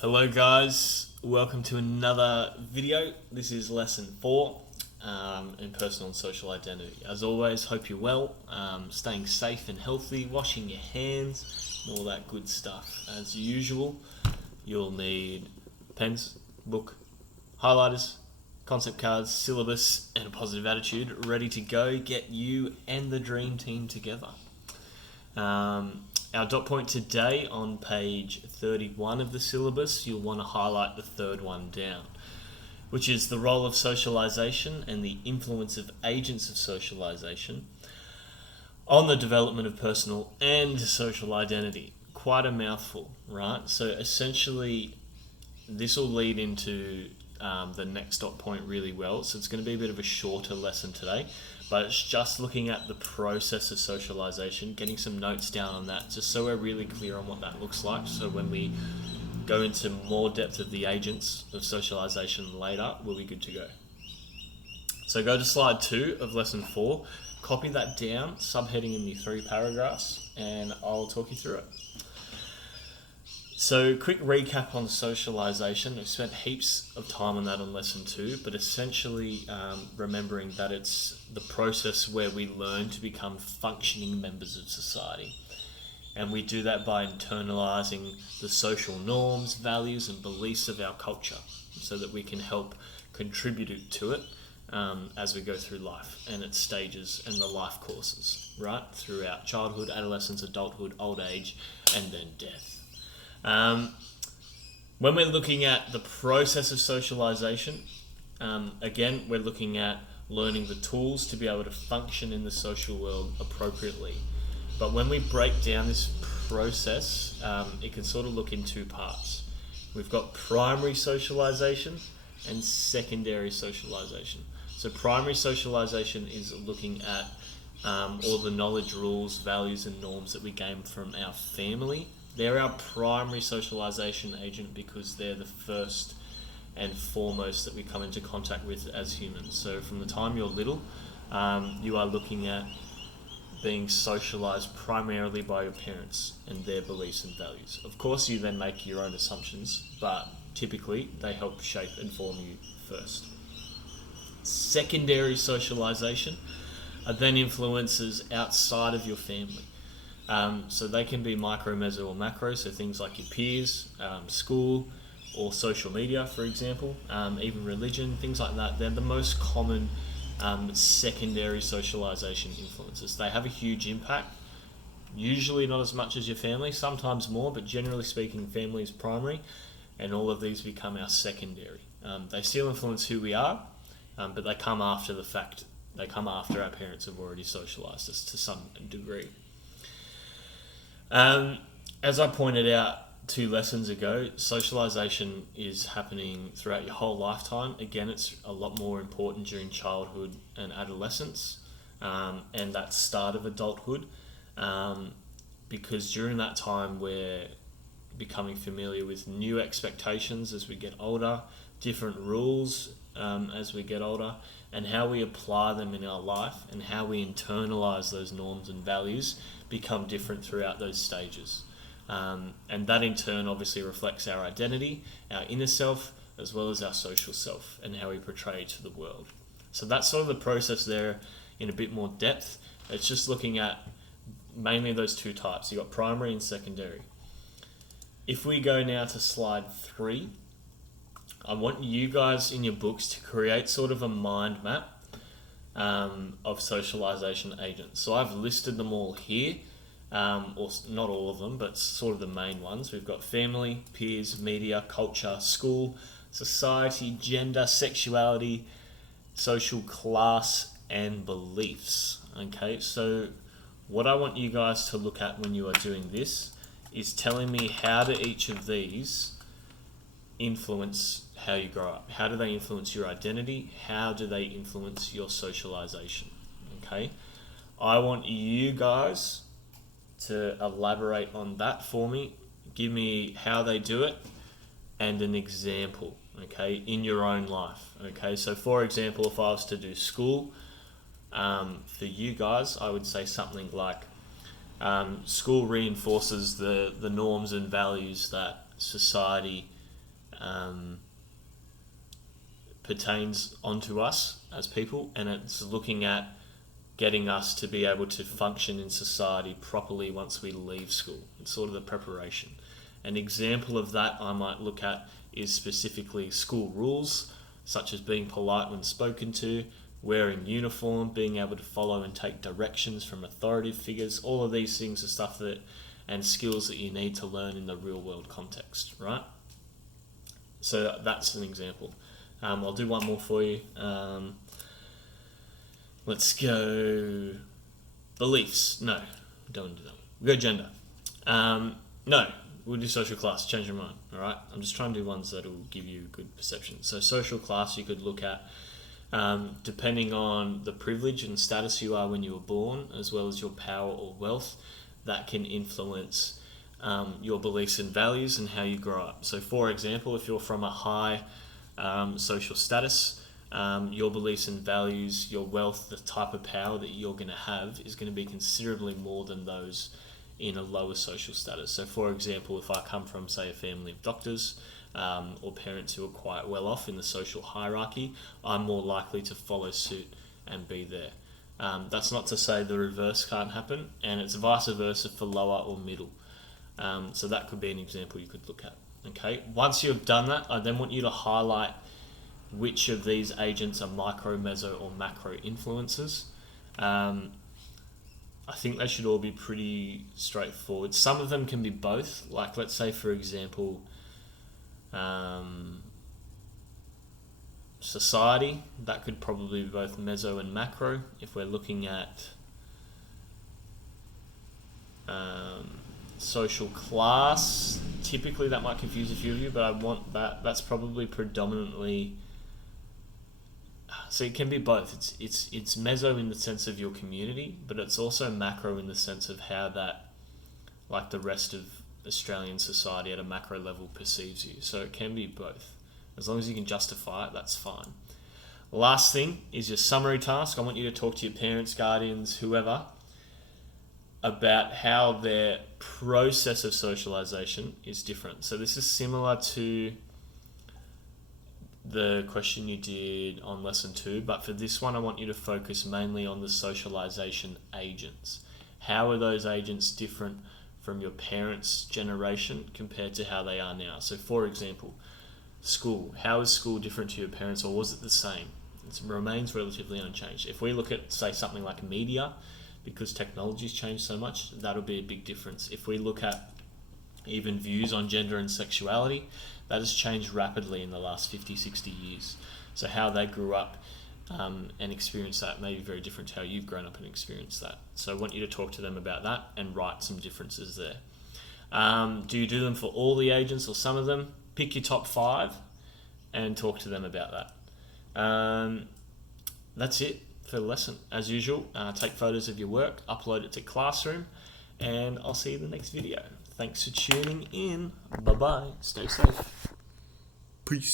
Hello guys, welcome to another video. This is lesson 4 in personal and social identity. As always, hope you're well, staying safe and healthy, washing your hands, and all that good stuff. As usual, you'll need pens, book, highlighters, concept cards, syllabus, and a positive attitude ready to go get you and the dream team together. Our dot point today on page 31 of the syllabus, you'll want to highlight the third one down, which is the role of socialization and the influence of agents of socialization on the development of personal and social identity. Quite a mouthful, right? So essentially, this will lead into the next dot point really well. So it's going to be a bit of a shorter lesson today, but it's just looking at the process of socialization, getting some notes down on that, just so we're really clear on what that looks like. So when we go into more depth of the agents of socialization later, we'll be good to go. So go to slide 2 of lesson 4, copy that down, subheading in the 3 paragraphs, and I'll talk you through it. So quick recap on socialization. We've spent heaps of time on that on lesson 2, but essentially remembering that it's the process where we learn to become functioning members of society. And we do that by internalizing the social norms, values, and beliefs of our culture so that we can help contribute to it as we go through life and its stages and the life courses, right? Throughout childhood, adolescence, adulthood, old age, and then death. When we're looking at the process of socialization, again, we're looking at learning the tools to be able to function in the social world appropriately. But when we break down this process, it can sort of look in 2 parts. We've got primary socialization and secondary socialization. So primary socialization is looking at all the knowledge, rules, values, and norms that we gain from our family. They're our primary socialization agent because they're the first and foremost that we come into contact with as humans. So from the time you're little, you are looking at being socialized primarily by your parents and their beliefs and values. Of course, you then make your own assumptions, but typically they help shape and form you first. Secondary socialization are then influences outside of your family. So they can be micro, meso, or macro, so things like your peers, school, or social media, for example, even religion, things like that. They're the most common secondary socialization influences. They have a huge impact, usually not as much as your family, sometimes more, but generally speaking, family is primary, and all of these become our secondary. They still influence who we are, but they come after the fact. They come after our parents have already socialized us to some degree. As I pointed out 2 lessons ago, socialization is happening throughout your whole lifetime. Again, it's a lot more important during childhood and adolescence, and that start of adulthood, because during that time we're becoming familiar with new expectations as we get older, different rules as we get older, and how we apply them in our life and how we internalize those norms and values become different throughout those stages. And that in turn obviously reflects our identity, our inner self, as well as our social self and how we portray to the world. So that's sort of the process there in a bit more depth. It's just looking at mainly those 2 types. You've got primary and secondary. If we go now to slide 3, I want you guys in your books to create sort of a mind map of socialization agents. So I've listed them all here, or not all of them, but sort of the main ones. We've got family, peers, media, culture, school, society, gender, sexuality, social class, and beliefs. Okay, so what I want you guys to look at when you are doing this is telling me how do each of these influence how you grow up. How do they influence your identity? How do they influence your socialization? Okay, I want you guys to elaborate on that for me. Give me how they do it and an example, okay, in your own life. Okay, so for example, if I was to do school, for you guys, I would say something like school reinforces the norms and values that society pertains onto us as people, and it's looking at getting us to be able to function in society properly once we leave school. It's sort of the preparation. An example of that I might look at is specifically school rules, such as being polite when spoken to, wearing uniform, being able to follow and take directions from authoritative figures. All of these things are stuff that and skills that you need to learn in the real world context, right? So that's an example. I'll do one more for you. Let's go beliefs. No, don't do that. We'll go gender. No, we'll do social class. Change your mind. All right. I'm just trying to do ones that will give you good perception. So social class, you could look at depending on the privilege and status you are when you were born, as well as your power or wealth, that can influence your beliefs and values and how you grow up. So, for example, if you're from a high social status, your beliefs and values, your wealth, the type of power that you're going to have is going to be considerably more than those in a lower social status. So, for example, if I come from, say, a family of doctors or parents who are quite well off in the social hierarchy, I'm more likely to follow suit and be there. That's not to say the reverse can't happen, and it's vice versa for lower or middle. So that could be an example you could look at. Okay. Once you've done that, I then want you to highlight which of these agents are micro, meso, or macro influences. I think they should all be pretty straightforward. Some of them can be both. Like, let's say, for example, society, that could probably be both meso and macro. If we're looking at social class, typically that might confuse a few of you, but I want that's probably predominantly, so it can be both. It's meso in the sense of your community, but it's also macro in the sense of how that, like the rest of Australian society at a macro level, perceives you. So it can be both. As long as you can justify it, that's fine. Last thing is your summary task. I want you to talk to your parents, guardians, whoever, about how their process of socialization is different. So this is similar to the question you did on lesson 2, but for this one I want you to focus mainly on the socialization agents. How are those agents different from your parents' generation compared to how they are now? So, for example, school. How is school different to your parents, or was it the same? It remains relatively unchanged. If we look at, say, something like media, because technology's changed so much, that'll be a big difference. If we look at even views on gender and sexuality, that has changed rapidly in the last 50, 60 years. So how they grew up and experienced that may be very different to how you've grown up and experienced that. So I want you to talk to them about that and write some differences there. Do you do them for all the agents or some of them? Pick your top 5 and talk to them about that. That's it for the lesson. As usual, take photos of your work, upload it to Classroom, and I'll see you in the next video. Thanks for tuning in. Bye-bye. Stay safe. Peace.